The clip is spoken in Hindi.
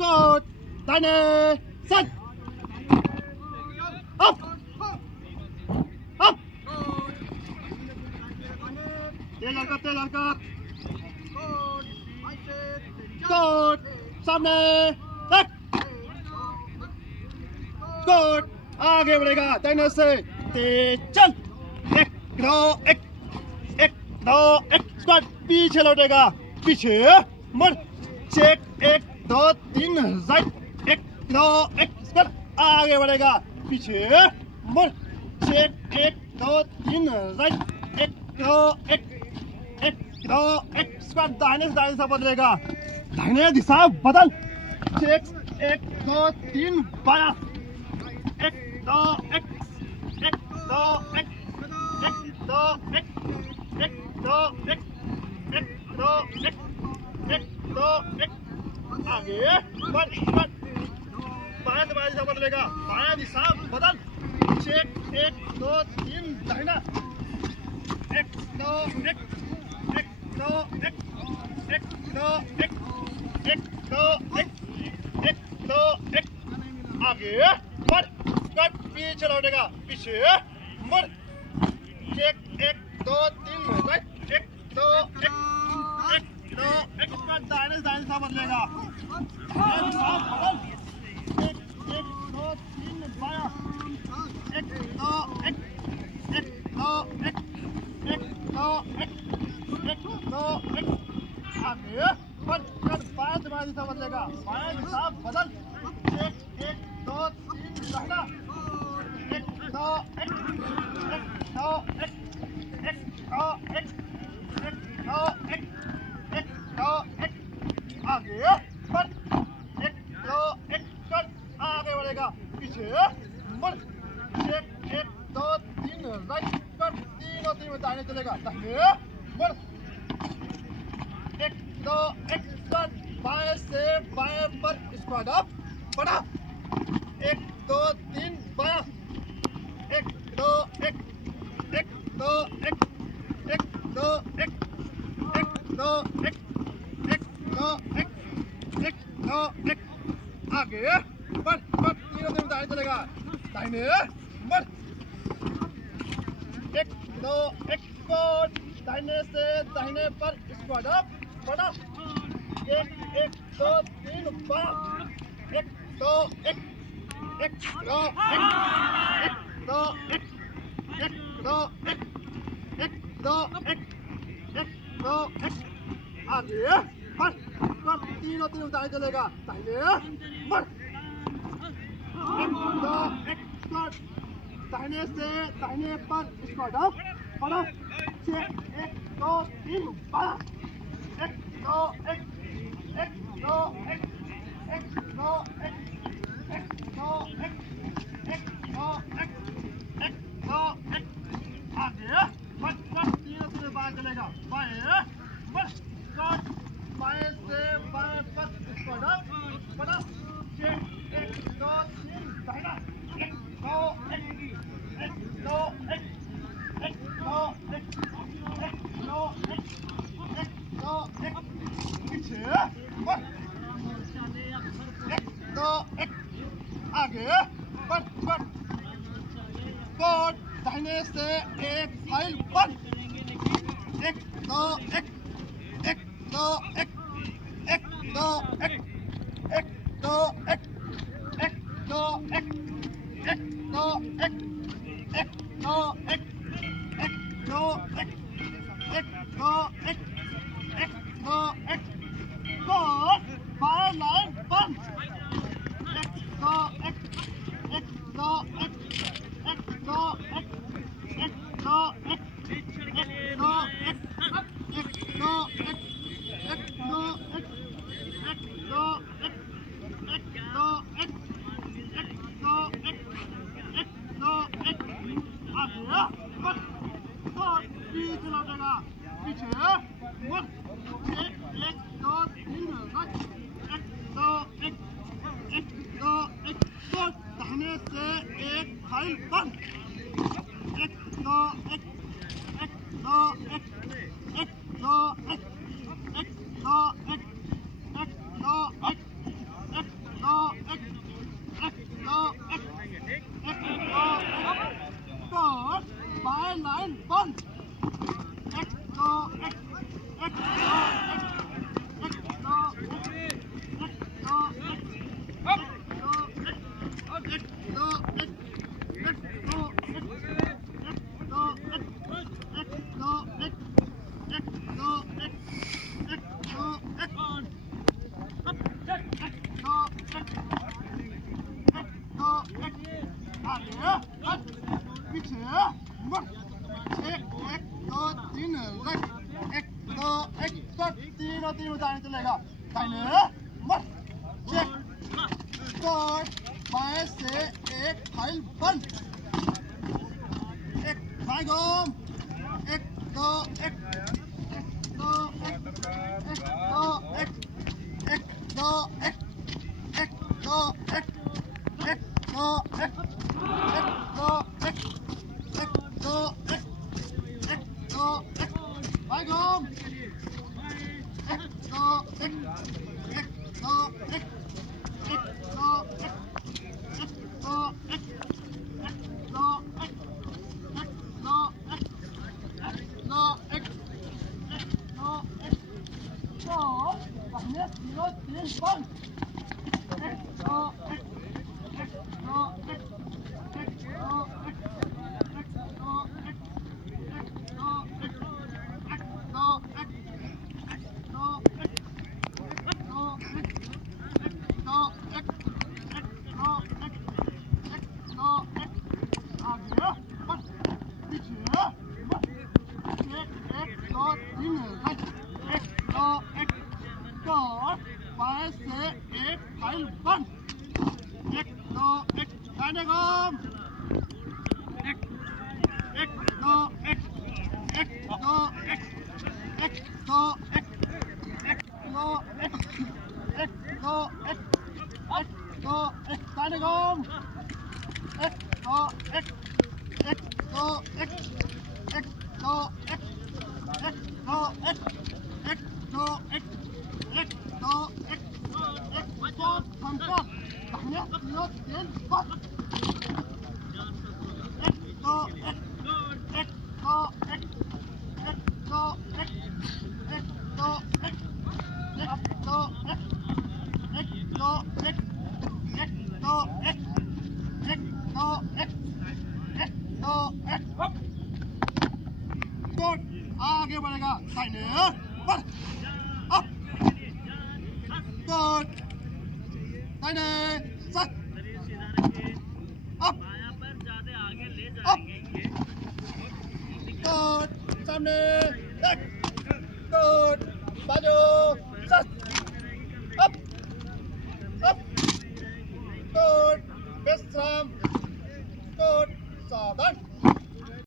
कोट दाहिने सेट अप अप तेज हरकत कोट सामने एक कोट आगे बढ़ेगा दाहिने से तेज चल एक दो एक स्क्वाट पीछे लौटेगा पीछे मुड़ चेक एक दो तीन राइट एक दो एक स्क्वाट आगे बढ़ेगा पीछे मुड़ चेक एक दो तीन राइट एक दो एक स्क्वाट दाहिने से बदलेगा दाहिने दिशा बदल चेक एक दो तीन बाया एक दो एक दो एक दो एक दो एक आगे बढ़ बाया दिशा बदलेगा बाया दिशा बदल चेक एक दो तीन दाहिना एक दो एक दो एक दो एक आगे बढ़ पीछे लौटेगा पीछे मुड़ चेक एक दो तीन राइट एक दो एक दाहिने दिशा बदलेगा एक दो तीन बाया एक दो एक आगे बढ़ बाया दिशा बदलेगा बाया दिशा बदल एक दो तीन दाहिना एक दो एक आगे बढ़ एक दो एक आगे बढ़ेगा पीछे मुड़ एक दो तीन राइट तीनों तीन दाहिने चलेगा दाहिने मुड़ एक दो एक बाएं से बाएं पर स्क्वाट अप बढ़ा एक दो तीन बाया एक दो एक दो एक दो एक दो एक दो एक आगे बढ़ तीनों दिन दाहिने चलेगा दाहिने बढ़ एक दो एक कोट दाहिने से दाहिने पर स्क्वाट अप बढ़ा एक दो तीन बाया एक दो एक दो आगे बढ़ तीनों तीन दाहिने चलेगा दाहिने बढ़ एक दो एक दाहिने से दाहिने पर स्क्वाट अप बढ़ा एक दो तीन बाया एक दो एक दो एक दो एक दो एक आगे बढ़ तीनों से बाएं चलेगा बाएं बढ़ बाएं से बाएं पर स्क्वाट अप बढ़ा एक दो तीन दाहिना एक दो एक दो एक दो एक पीछे बढ़ एक दो एक आगे बढ़ कोट दाहिने से एक फाइल बढ़ एक दो एक दो एक दो एक दो एक दो एक दो एक दो एक दो एक दो एक दो एक कोट बाएं लाइन बंद एक दो एक दो एक दो एक दो एक दो एक दो एक दो एक दो एक दो एक दो एक दो एक आगे बढ़ पीछे लौटेगा पीछे मुड़ एक दो तीन एक दो एक दो एक दाहिने से एक फाइल बंद एक दो एक दो एक दो एक दो एक दो एक आगे हट पीछे बढ़ 1 1 2 3 राइट 1 2 1 कट तीनों दाएं चलेगा दाहिने बढ़ चेक स्टार्ट बाएं से एक फाइल बंद एक बाएं घूम 1 2 1 2 1 1 2 1 1 2 1 1 2 1 1 2 1 1 2 1 1 2 1 बाएं घूम 1 2 1 1 2 1 1 2 1 1 2 1 1 2 1 1 2 1 1 2 1 0 3 बंद 1 2 1 1 2 1 1 2 1 1 2 1 1 2 1 1 2 1 2 1 आगे बढ़ पीछे बढ़ 1 2 3 राइट 1 2 1 2 बाएं से एक फाइल बंद 1 2 1 दाहिने घूम 1 2 1 1 2 1 1 2 1 1 2 1 1 2 1 1 2 1 दाहिने घूम 1 2 1 1 2 1 1 2 1 1 2 1 1 2 1 1 2 1 1 2 3 दाहिने 0 3 बंद 1 2 1 1 2 1 1 2 1 1 2 1 1 2 1 1 2 1 1 2 1 1 2 1 1 2 1 गुड आगे बढ़ेगा दाहिने बढ़ अप गुड दाहिने सट अप अप गुड सामने एक गुड बाजू सट अप अप गुड विश्राम गुड सावधान